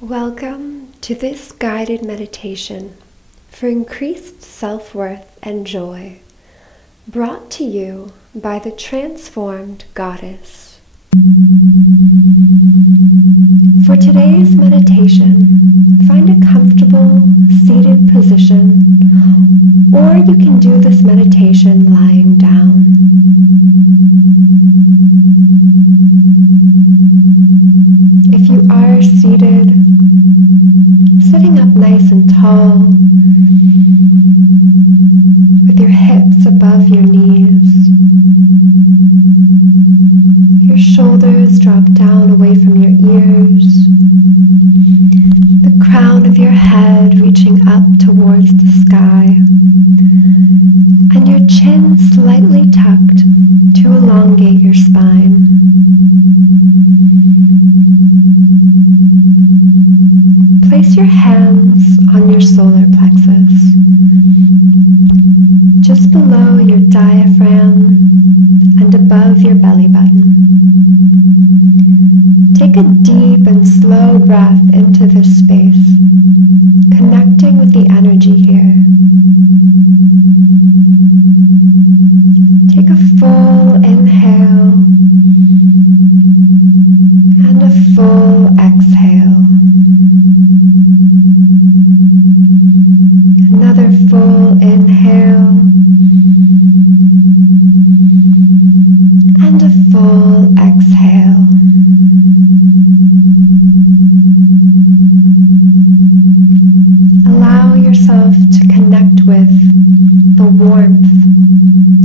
Welcome to this guided meditation for increased self-worth and joy, brought to you by the transformed goddess. For today's meditation, find a comfortable seated position, or you can do this meditation lying down. If you are seated, sitting up nice and tall, with your hips above your knees, your shoulders drop down away from your ears, the crown of your head reaching up towards the sky, and your chin slightly tucked to elongate your spine. Place your hands on your solar plexus, just below your diaphragm and above your belly button. Take a deep and slow breath into this space, connecting with the energy here. Take a full inhale and a full exhale. Another full inhale and a full exhale. Allow yourself to connect with the warmth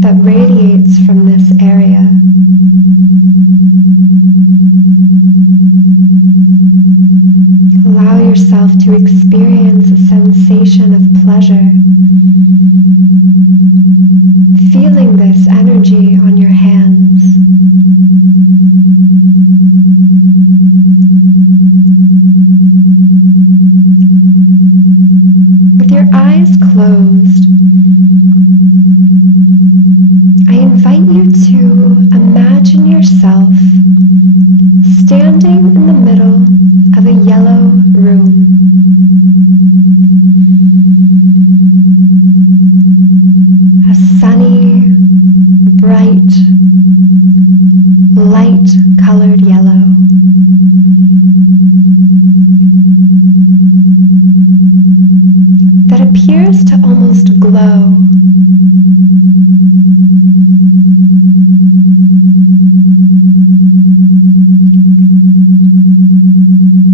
that radiates from this area. Allow yourself to experience a sensation of pleasure, feeling this energy on your hands. With your eyes closed, I invite you to imagine yourself standing in the middle of a yellow room. A sunny, bright, light-colored yellow. That appears to almost glow.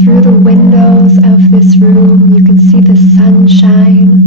Through the windows of this room, you can see the sunshine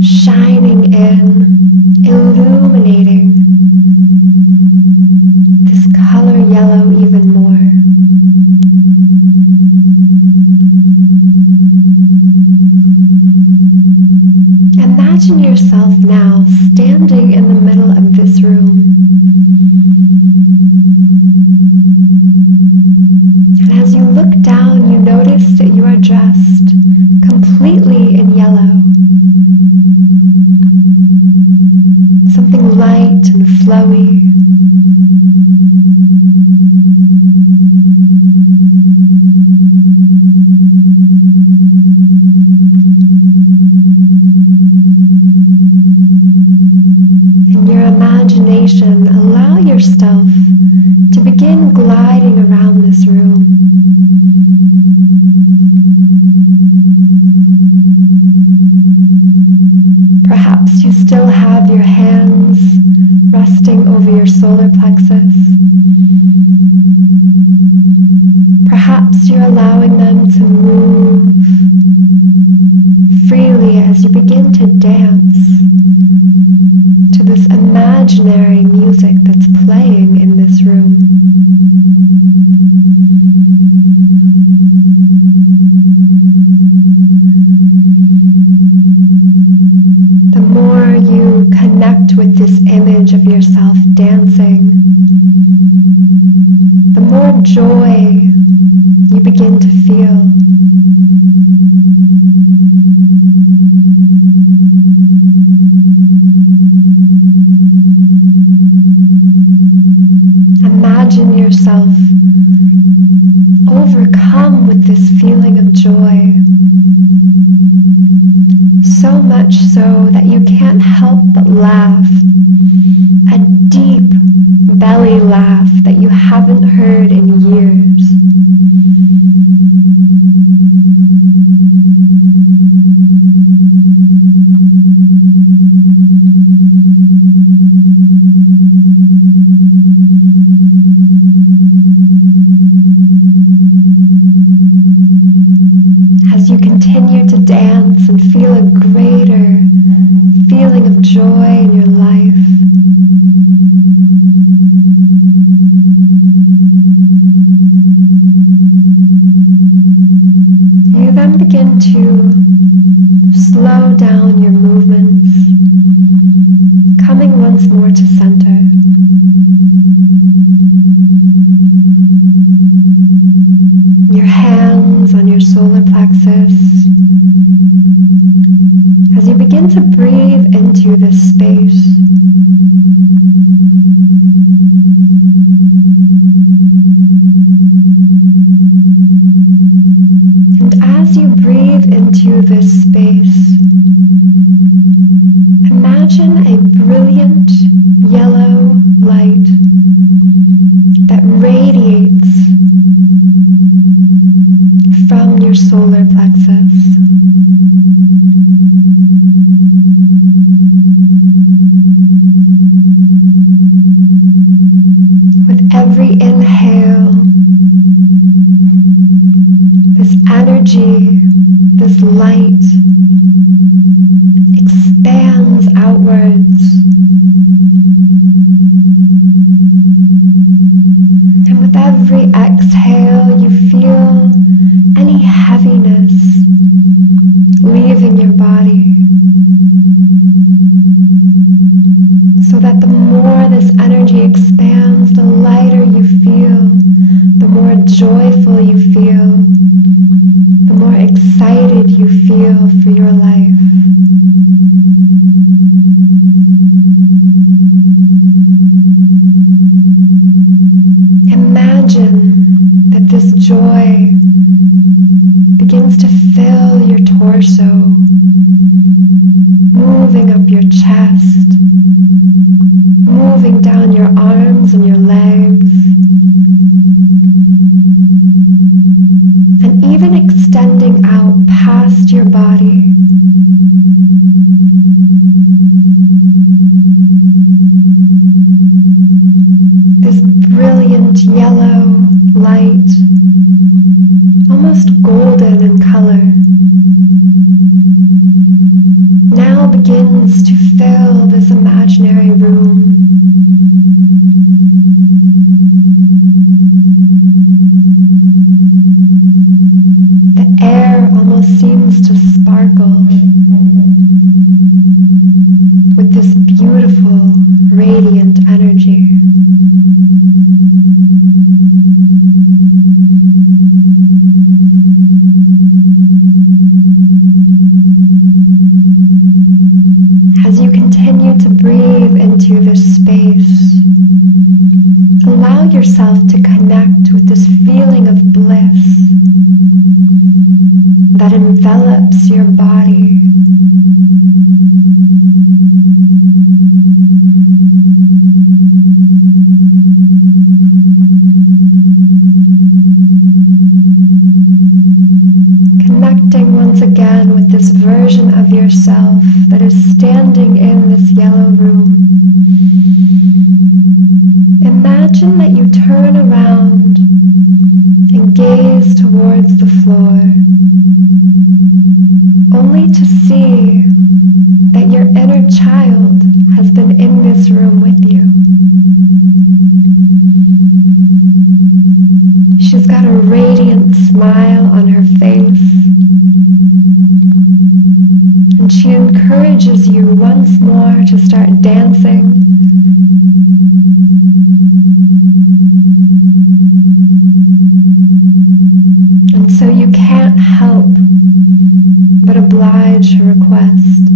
shining in, illuminating this color yellow even more. Imagine yourself now standing in the middle of this room. And as you look down, you notice that you are dressed completely in yellow. Something light and flowy. In your imagination, allow yourself to begin gliding around this room. Perhaps you still have your hands resting over your solar plexus. Perhaps you're allowing them to move freely as you begin to dance to this imaginary music that's playing in this room. The more you connect with this image of yourself dancing, the more joy you begin to feel. Imagine yourself overcome with this feeling of joy. So much so that you can't help but laugh. A deep belly laugh that you haven't heard in years. As you continue to dance and feel a greater feeling of joy in your life, you then begin to slow down your movements, coming once more to center. Your hands on your solar plexus. As you begin to breathe into this space, and as you breathe into this space, imagine a brilliant yellow light that radiates from your solar plexus. With every inhale, this energy, this light expands outwards. And with every exhale, you feel any heaviness leaving your body, so that the more this energy expands, the lighter you feel, the more joyful you feel, the more excited you feel for your life. Imagine that this joy begins to fill your torso, moving up your chest, moving down your arms and your legs, and even extending out past your body. This brilliant yellow light, almost golden in color, now begins to fill this imaginary room. The air almost seems to sparkle with this beautiful, radiant energy. As you continue to breathe into this space, allow yourself to connect with this feeling of bliss that envelops your body. Connecting once again with this version of yourself that is standing in this yellow room. Imagine that you turn around and gaze towards the floor, only to see that your inner child has been in this room with you. She's got a radiant smile on her face, and she encourages you once more to start dancing. And so you can't help but would oblige her request.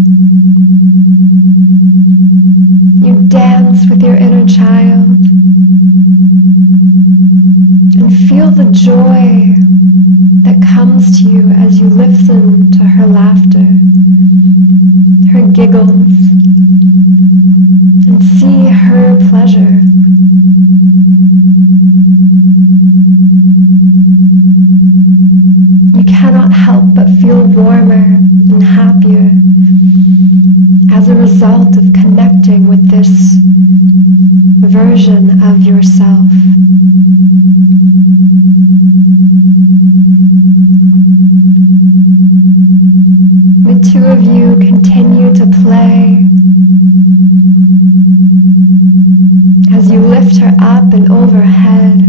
You dance with your inner child and feel the joy that comes to you as you listen to her laughter, her giggles, and see her pleasure. You cannot help but feel warmer and happier as a result of connecting with this version of yourself. The two of you continue to play as you lift her up and overhead,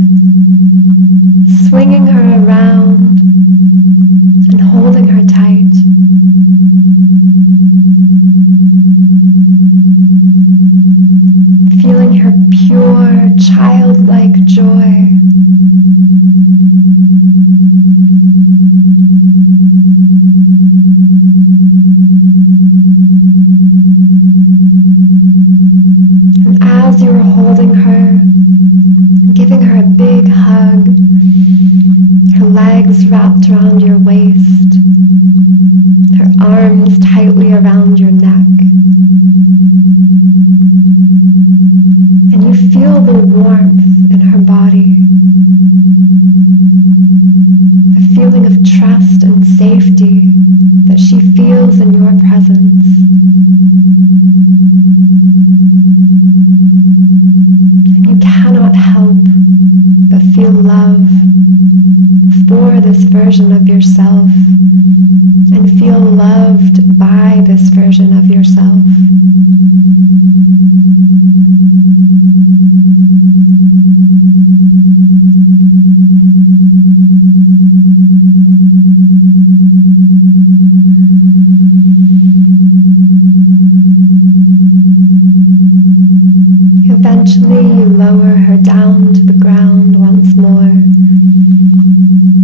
swinging her around and holding her tight. Feeling her pure, childlike joy. And as you are holding her, giving her a big hug, her legs wrapped around your waist, her arms tightly around your neck, and you feel the warmth in her body, the feeling of trust and safety that she feels in your presence. And you cannot help but feel love for this version of yourself and feel loved by this version of yourself. Eventually, you lower her down to the ground once more,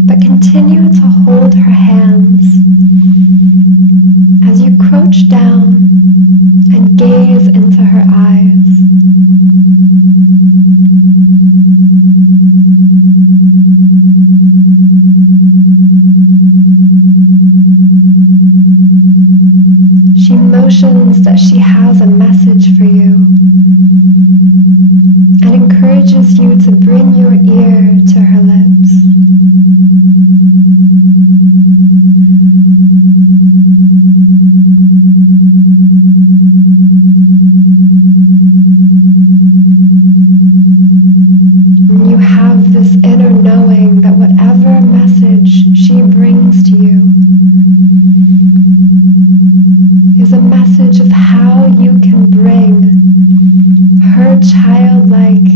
but continue to hold her hands as you crouch down and gaze into her eyes. She motions that she has a message for you and encourages you to bring your ear to her lips. And you have this inner knowing that whatever message she brings to you is a message of how you can bring her childlike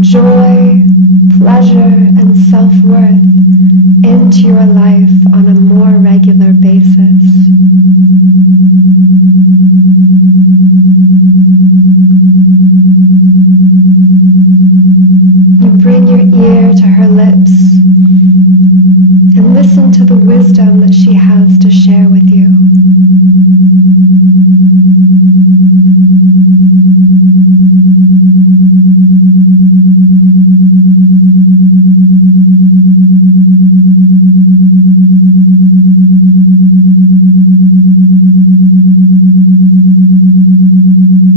joy, pleasure, and self-worth into your life on a more regular basis. You bring your ear to her lips and listen to the wisdom that she has to share with you.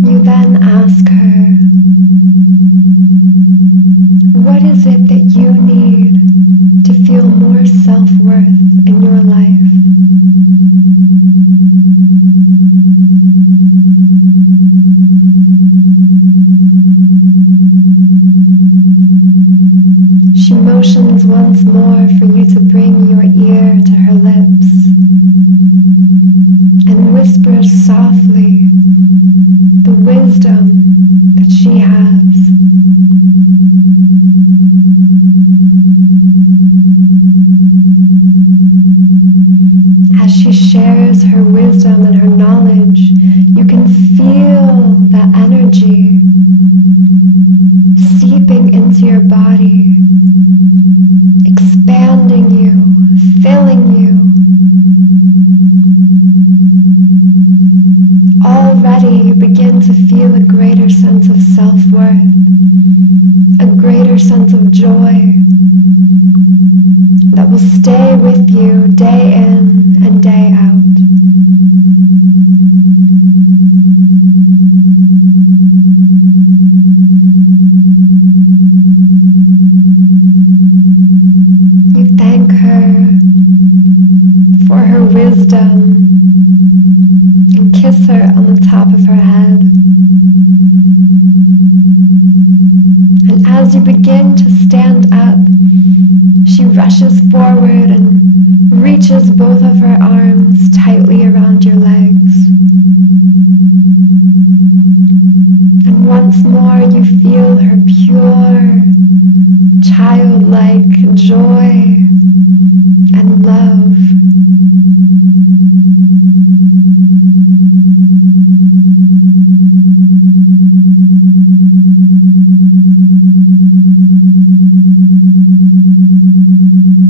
You then ask her, what is it that you need to feel more self-worth in your life? She motions once more for you to bring your ear to her lips and whispers softly the wisdom that she has. As she shares her wisdom and her knowledge, you can feel that energy seeping into your body, expanding you, filling you Already you begin to feel a greater sense of self-worth, a greater sense of joy that will stay with you day in and day out. You thank her for her wisdom and kiss her on the top of her head. And as you begin to stand up, she rushes forward and reaches both of her arms tightly around your legs. And once more you feel her pure, childlike joy and love.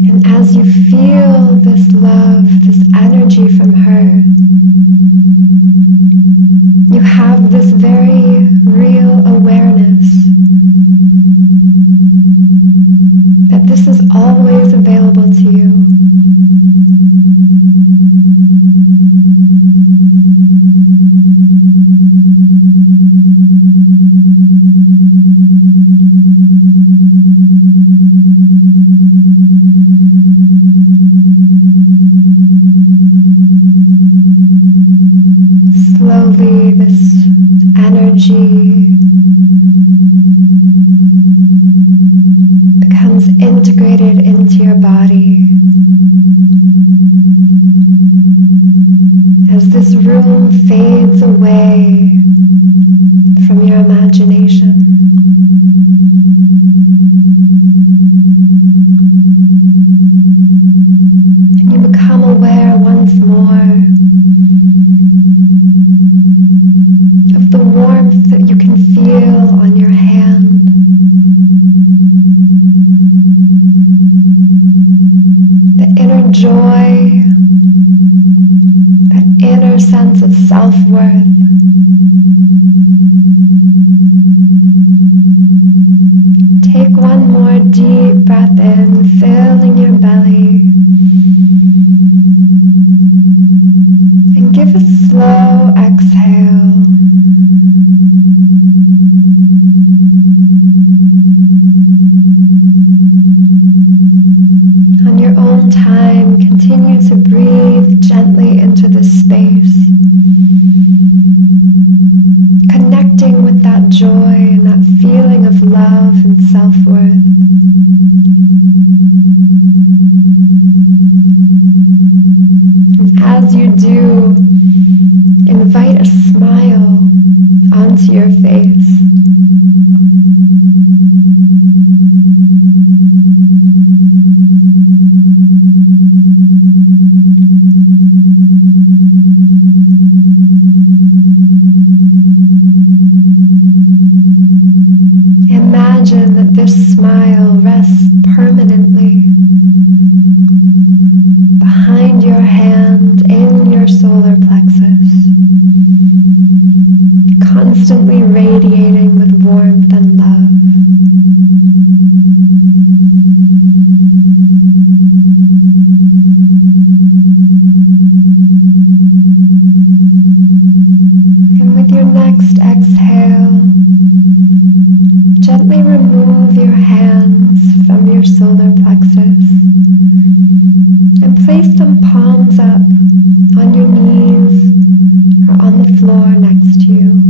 And as you feel this love, this energy from her, you have this very real awareness that this is always available to you. Slowly, this energy becomes integrated into your body. As this room fades away from your imagination, and you become aware once more of the warmth that you can feel on your hand, the inner joy, that inner sense of self-worth. Take one more deep breath in, filling your belly, and give a slow exhale. On your own time, continue to breathe gently into this space, connecting with that joy and that feeling of love and self-worth. And as you do, invite a smile onto your face. Imagine that this smile rests permanently behind your hand in your solar plexus, constantly radiating with warmth and love. And with your next exhale, gently remove your hands from your solar plexus and place them palms up on your knees or on the floor next to you.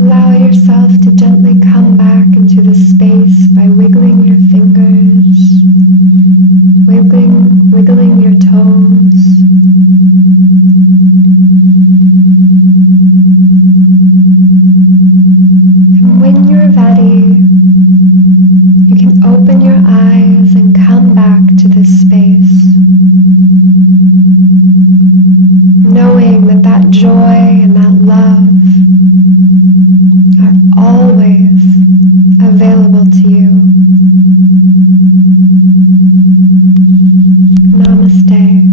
Allow yourself to gently come back into the space by wiggling your fingers, wiggling your toes. And when you're ready, you can open your eyes and come back to this space, knowing that that joy and that love are always available to you. Namaste.